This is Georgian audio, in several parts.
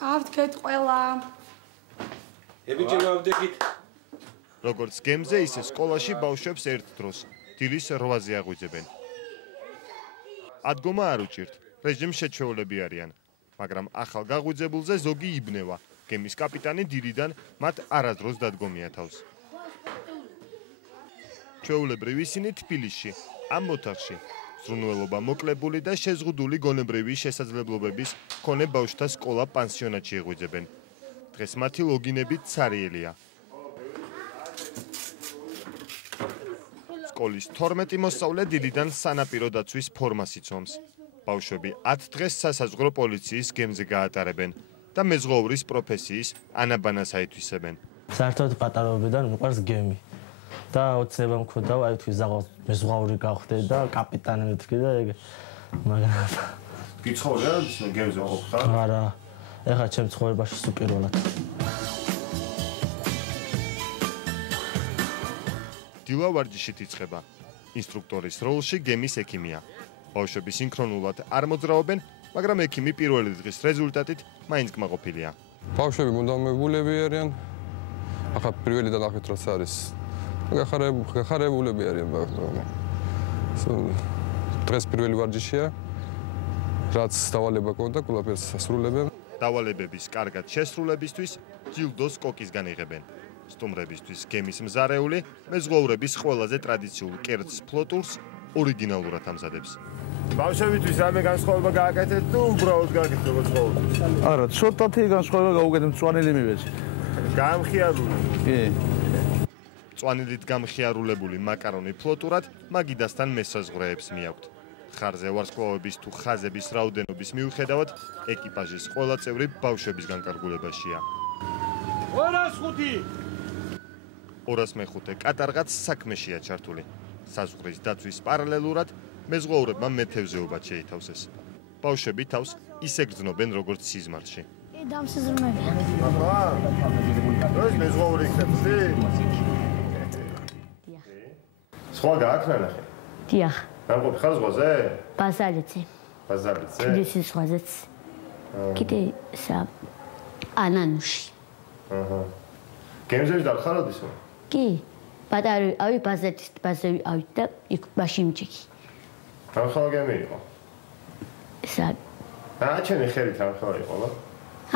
ავდგეთ ყველა. ებიჭი ავდგეთ. როგორც გემზე, ისე სკოლაში ბავშვებს ერთ დროს დილის 8-ზე აღვიძებენ. ადგომა არ უჭირთ, რეჟიმ შეჩვეულები არიან, მაგრამ ახალ გაღვიძებულზე ზოგი იბნევა. გემის კაპიტანი დილიდან მათ არადროს დადგომია თავს. ჩვეულებრივ ისინი თბილისში, ამ ოთახში, ზრუნველობა მოკლებული და შეზღუდული გონებრივი შესაძლებლობების მქონე ბავშვთა სკოლა-პანსიონატში ეღვიძებენ. დღეს მათი ლოგინები ცარიელია. სკოლის 12 მოსწავლე დილიდან სანაპირო დაცვის ფორმას იცვამს. ბავშვები 10 დღეს სასაზღვრო პოლიციის გემზე გაატარებენ და მეზღვაურის პროფესიის ანაბანას აითვისებენ. საერთოდ პატარობიდან მიყვარს გემი. და ოცნება მქონდა, აი თუ ზაღალ მეზღვაური გავხდე და კაპიტანი მეთქი და ეგ მაგრამ გიცხოვრია გემზე ყოფხარ? არა. ეხლა ჩემ ცხოვრებაში სუპირულად. დილა ვარჯიშით იწყება. ინსტრუქტორის როლში გემის ექიმია. ბავშვები სინქრონულად არ მოძრაობენ, მაგრამ ექიმი პირველი დღის რეზულტატით მაინც კმაყოფილია. ბავშვები მუდამებულები არიან. ახლა პირველი დანახეთ რაც არის. გახარებულები არიან ბავშვები. დღეს პირველი ვარჯიშია. რაც დავალება ქონდა, ყველაფერს ასრულებენ. დავალებების კარგად შესრულებისთვის ჯილდოს კოკისგან იღებენ. სტუმრებისთვის გემის მზარეული მეზღვაურების ყველაზე ტრადიციულ კერძ ფლოტურს ორიგინალურად ამზადებს. ბავშვებისთვის რამე განსხვავება გააკეთეთ თუ უბრალოდ გააკეთეთ როგორც ყოველთვის? არა, ცოტათი განსხვავება გაუკეთეთ, მწვანილი მივეცი. გამხიარული. კი. მწვანილით გამხიარულებული მაკარონი ფლოტურად მაგიდასთან მესაზღვრეებს მიაქვთ. ხარზე ვარსკვლავების თუ ხაზების რაოდენობის მიუხედავად ეკიპაჟის ყველა წევრი ბავშვების განკარგულებაშია. 205 205 კატარღაც საქმეშია ჩართული. საზღვრის დაცვის პარალელურად მეზღვაურებმა მეთევზეობად შეითავსეს. ბავშვები თავს ისე გრძნობენ როგორც სიზმარში. დამსიზრმებია. ეს მეზღვაური ხებსი? სხვა გააქვს ნახე? დიახ. გამყოფ ხარ ზღვაზე? ბაზალიცი. ბაზალიცი? თბილისის ზღვაზეც. კიდე ანანუში. აჰა. გემზეში დავხაროთ ისო? კი. პატარა ავი ბაზალიცის ბაზე ავი და იქ მაშინ მჭიქი. თანხავა გემი იყო? ჩემი ხელი თანხავა იყო, რა?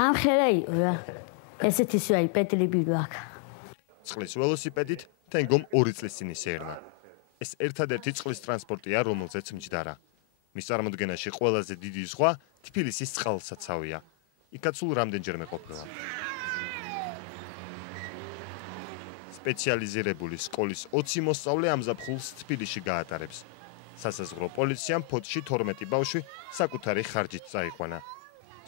ამ ხელა იყო რა. ესეთი სვაი პეტლები აქვს. წყლის ველოსიპედით თენგომ 2 წლის წინ ისერნა. ეს ერთადერთი წყლის ტრანსპორტია, რომელზეც მჯდარა. მის წარმოდგენაში ყველაზე დიდი ზღვა თბილისის წყალსაცავია. იქაც სულ რამდენჯერმე ყოფილა. სპეციალიზირებული სკოლის 20 მოსწავლე ამზაფხულს თბილისში გაატარებს. სასაზღვრო პოლიციამ ფოთში 12 ბავშვი საკუთარი ხარჯით წაიყვანა.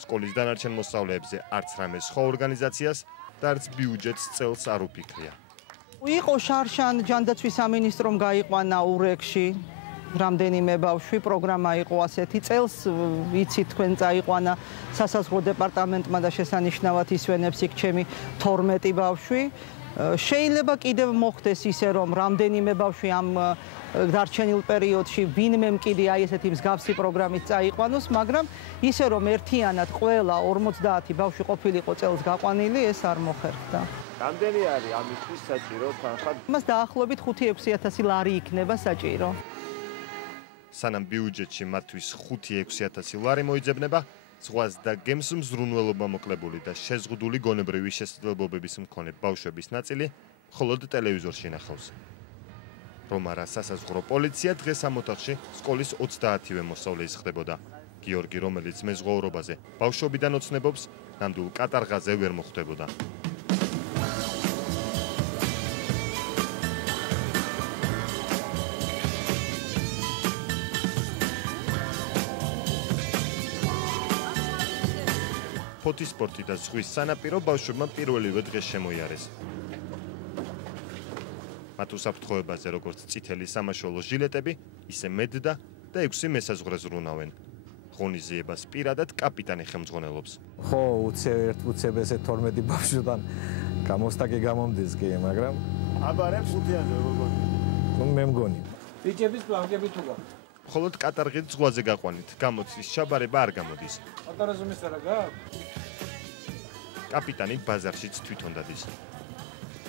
სკოლის დანარჩენ მოსწავლეებზე არც რამე სხვა ორგანიზაციას და არც ბიუჯეტს წელს არ უფიქრია. იყო შარშან ჯანდაცვის სამინისტრომ გაიყვანა ურეკში რამდენიმე ბავშვი, პროგრამა იყო ასეთი. წელს ვიცით თქვენ წაიყვანა სასაზღვრო დეპარტამენტმა და შესანიშნავად ისვენებს იქ ჩემი 12 ბავშვი. შეიძლება კიდევ მოხდეს ისე, რომ რამდენიმე ბავშვი ამ დარჩენილ პერიოდში ვინმე კიდე აი ესეთი მსგავსი პროგრამით წაიყვანოს, მაგრამ ისე რომ ერთიანად ყველა 50 ბავშვი ყოფილიყო წელს გაყვანილი, ეს არ მოხერხდა. რამდენი არის ამისთვის საჭირო თანხა? მას დაახლოებით 5-6 ლარი იქნება საჭირო. სანამ ბიუჯეტში მათთვის 5-6 ლარი მოიძებნება, ზღვას და გემს მზრუნველობა მოკლებული და შეზღუდული გონებრივი შესაძლებლობების მქონე ბავშვების ნაწილი მხოლოდ ტელევიზორში ნახავს. რომარა სასაზღვრო პოლიცია დღეს ამ ოთახში სკოლის 30-ვე მოსწავლეს ხდებოდა. გიორგი, რომელიც მეზღვაურობაზე ბავშვობიდან ოცნებობს, ნამდვილ კატარღაზე ვერ მოხვდებოდა. ფოთის სპორტი და ზღვის სანაპირო ბავშვებმა პირველივე დღეს შემოიარეს. მათ უსაფრთხოებაზე როგორც წითელი სამაშველო ჟილეტები, ისე მედდა და 6 მესაზღვრე ზრუნავენ. ღონისძიებას პირადად კაპიტანი ხელმძღვანელობს. ხო, უცებ ესე 12 ბავშვიდან გამოსთა კი გამომდის კი, მაგრამ აბარებს 5-იანზე როგორ? მე მგონი. ბიჭების პლანკები თუ გაქვს? მხოლოდ კატარღით ზღვაზე გაყვანით, გამოცდის ჩაბარება არ გამოდის. პატარა ზომის არა გაქვს? კაპიტანი ბაზარშიც თვითონ დადის.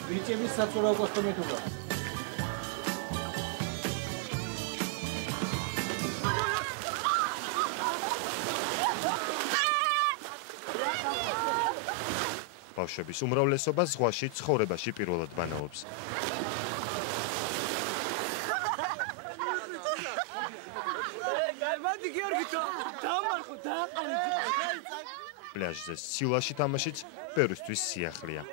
ბიჭების საცურაო კოსტუმი თუ გაქვს? ბავშვების უმრავლესობა ზღვაში ცხოვრებაში პირველად ბანაობს. პლაჟზე სილაში თამაშიც ბევრისთვის სიახლეა.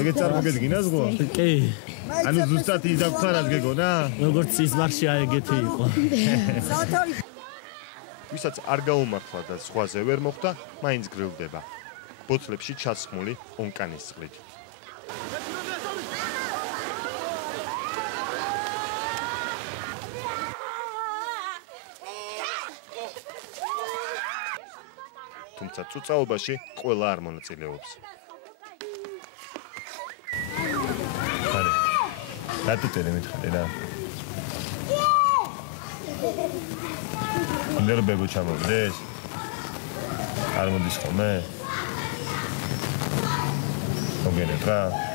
ეგეც წარმოგედგინა ზღვა? კი. ანუ ზუსტად ის დაგხვარად გეგონა? როგორც ის მარში აეგეთი იყო. ვისაც არ გაუმართლა და ზღვაზე ვერ მოხვდა, მაინც გრილდება. ბოთლებში ჩასხმული ონკანის წყლით. თუმცა წუწაობაში ყველა არ მონაწილეობს. არა. დატუტერე მითხარი რა. ინდერ ბებო ჩამოვდეს. არ მოდის ხოლმე? მოგენებ რა.